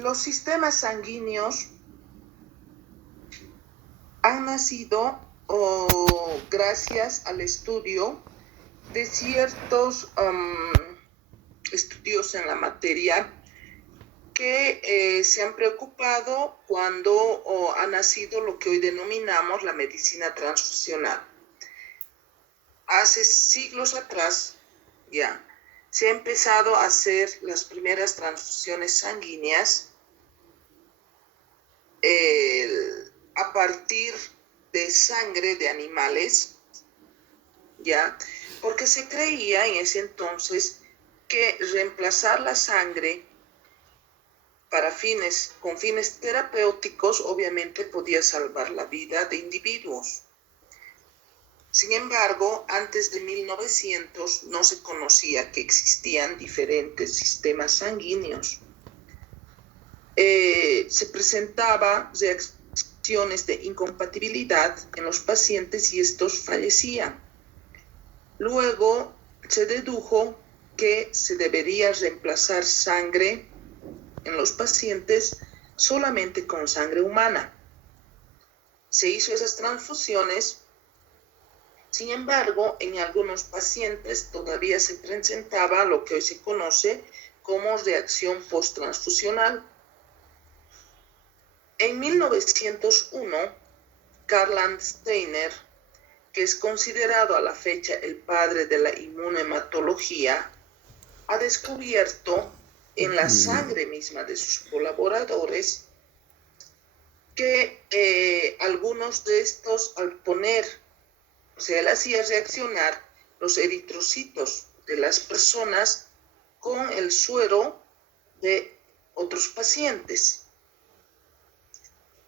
Los sistemas sanguíneos han nacido gracias al estudio de ciertos estudios en la materia que se han preocupado cuando ha nacido lo que hoy denominamos la medicina transfusional. Hace siglos atrás ya se ha empezado a hacer las primeras transfusiones sanguíneas a partir de sangre de animales, ya, porque se creía en ese entonces que reemplazar la sangre con fines terapéuticos obviamente podía salvar la vida de individuos. Sin embargo, antes de 1900 no se conocía que existían diferentes sistemas sanguíneos. Se presentaba reacciones de incompatibilidad en los pacientes y estos fallecían. Luego se dedujo que se debería reemplazar sangre en los pacientes solamente con sangre humana. Se hizo esas transfusiones. Sin embargo, en algunos pacientes todavía se presentaba lo que hoy se conoce como reacción posttransfusional. En 1901, Karl Landsteiner, que es considerado a la fecha el padre de la inmunohematología, ha descubierto en la sangre misma de sus colaboradores que algunos de estos, al poner, o sea, él hacía reaccionar los eritrocitos de las personas con el suero de otros pacientes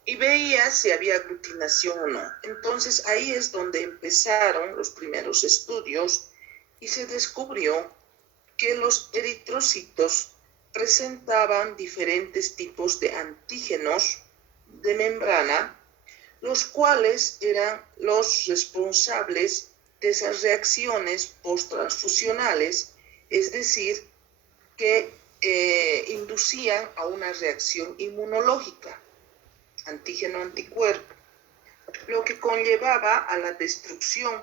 y veía si había aglutinación o no. Entonces ahí es donde empezaron los primeros estudios y se descubrió que los eritrocitos presentaban diferentes tipos de antígenos de membrana, los cuales eran los responsables de esas reacciones posttransfusionales, es decir, que inducían a una reacción inmunológica, antígeno-anticuerpo, lo que conllevaba a la destrucción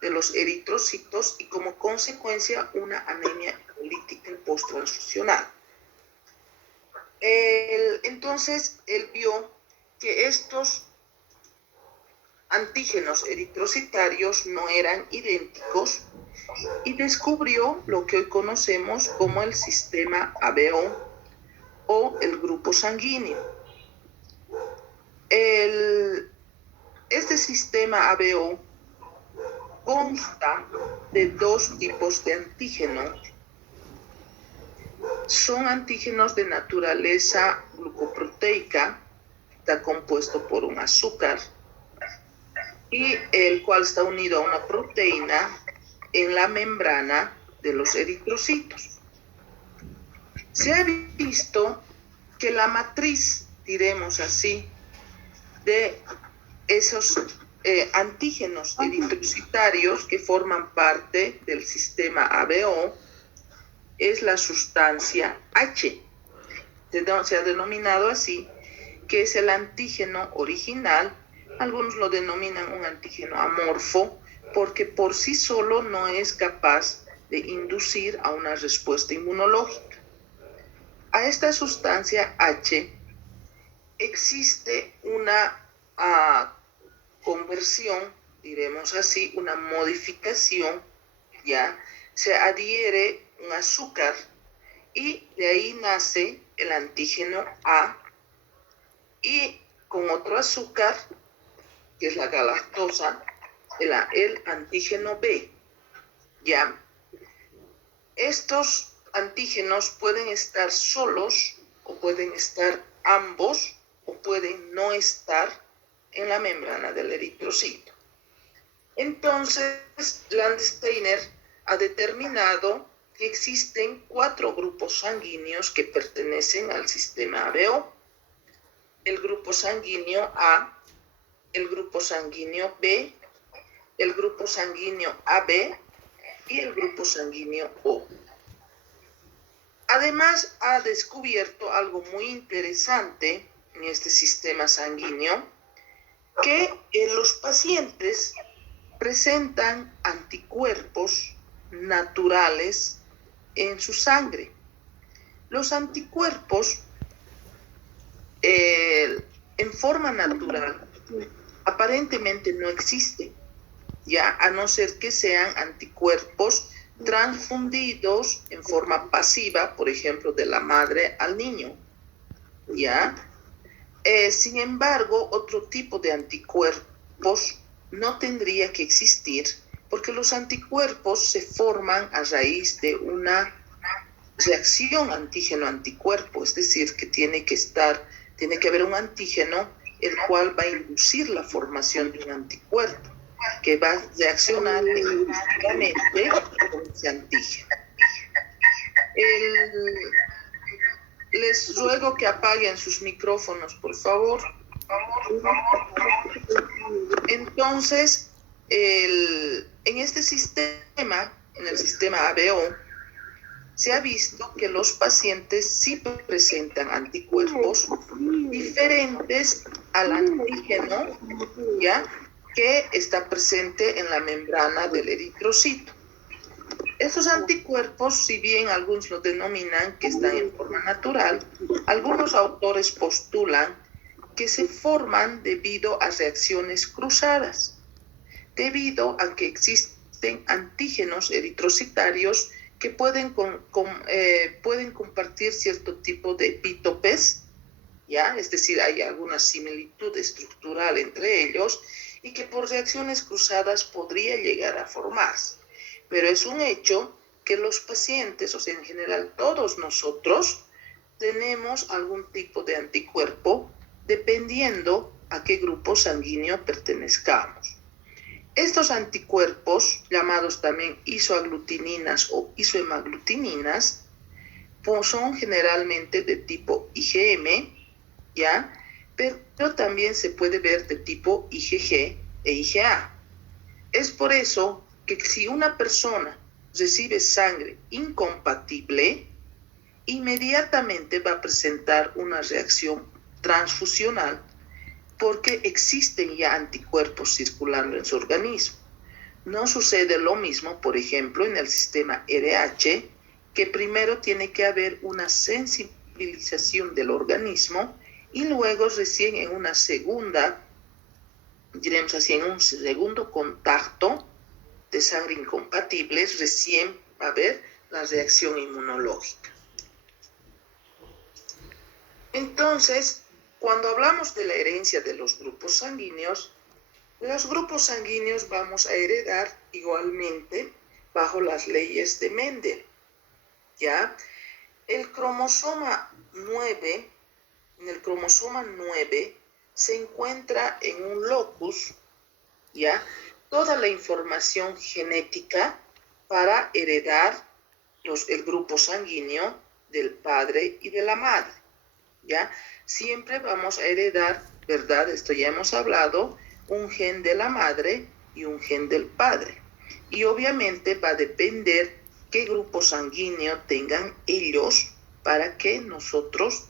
de los eritrocitos y como consecuencia una anemia hemolítica posttransfusional. Entonces él vio que estos antígenos eritrocitarios no eran idénticos y descubrió lo que hoy conocemos como el sistema ABO o el grupo sanguíneo. Este sistema ABO consta de dos tipos de antígenos. Son antígenos de naturaleza glucoproteica, está compuesto por un azúcar, y el cual está unido a una proteína en la membrana de los eritrocitos. Se ha visto que la matriz, diremos así, de esos antígenos eritrocitarios que forman parte del sistema ABO es la sustancia H. Se ha denominado así, que es el antígeno original. Algunos lo denominan un antígeno amorfo porque por sí solo no es capaz de inducir a una respuesta inmunológica. A esta sustancia H existe una conversión, diremos así, una modificación, ya se adhiere un azúcar y de ahí nace el antígeno A y con otro azúcar, que es la galactosa, el antígeno B, ya. Estos antígenos pueden estar solos o pueden estar ambos o pueden no estar en la membrana del eritrocito. Entonces, Landsteiner ha determinado que existen 4 grupos sanguíneos que pertenecen al sistema ABO. El grupo sanguíneo A, el grupo sanguíneo B, el grupo sanguíneo AB y el grupo sanguíneo O. Además, ha descubierto algo muy interesante en este sistema sanguíneo, que los pacientes presentan anticuerpos naturales en su sangre. Los anticuerpos en forma natural aparentemente no existen, ya a no ser que sean anticuerpos transfundidos en forma pasiva, por ejemplo, de la madre al niño, ¿ya? Sin embargo, otro tipo de anticuerpos no tendría que existir porque los anticuerpos se forman a raíz de una reacción antígeno-anticuerpo, es decir, que tiene que haber un antígeno el cual va a inducir la formación de un anticuerpo que va a reaccionar exclusivamente con ese antígeno. Les ruego que apaguen sus micrófonos, por favor. Entonces, en este sistema, en el sistema ABO, se ha visto que los pacientes sí presentan anticuerpos diferentes al antígeno, ¿ya?, que está presente en la membrana del eritrocito. Estos anticuerpos, si bien algunos lo denominan que están en forma natural, algunos autores postulan que se forman debido a reacciones cruzadas, debido a que existen antígenos eritrocitarios que pueden compartir cierto tipo de epítopes, ¿ya? Es decir, hay alguna similitud estructural entre ellos y que por reacciones cruzadas podría llegar a formarse. Pero es un hecho que los pacientes, o sea, en general todos nosotros, tenemos algún tipo de anticuerpo dependiendo a qué grupo sanguíneo pertenezcamos. Estos anticuerpos, llamados también isoaglutininas o isohemaglutininas, pues son generalmente de tipo IgM, ¿ya? Pero también se puede ver de tipo IgG e IgA. Es por eso que si una persona recibe sangre incompatible, inmediatamente va a presentar una reacción transfusional porque existen ya anticuerpos circulando en su organismo. No sucede lo mismo, por ejemplo, en el sistema RH, que primero tiene que haber una sensibilización del organismo y luego recién en una segunda, diremos así, en un segundo contacto de sangre incompatibles, recién va a haber la reacción inmunológica. Entonces, cuando hablamos de la herencia de los grupos sanguíneos vamos a heredar igualmente bajo las leyes de Mendel, ¿ya? En el cromosoma 9 se encuentra en un locus, ¿ya?, toda la información genética para heredar el grupo sanguíneo del padre y de la madre, ¿ya? Siempre vamos a heredar, ¿verdad? Esto ya hemos hablado, un gen de la madre y un gen del padre. Y obviamente va a depender qué grupo sanguíneo tengan ellos para que nosotros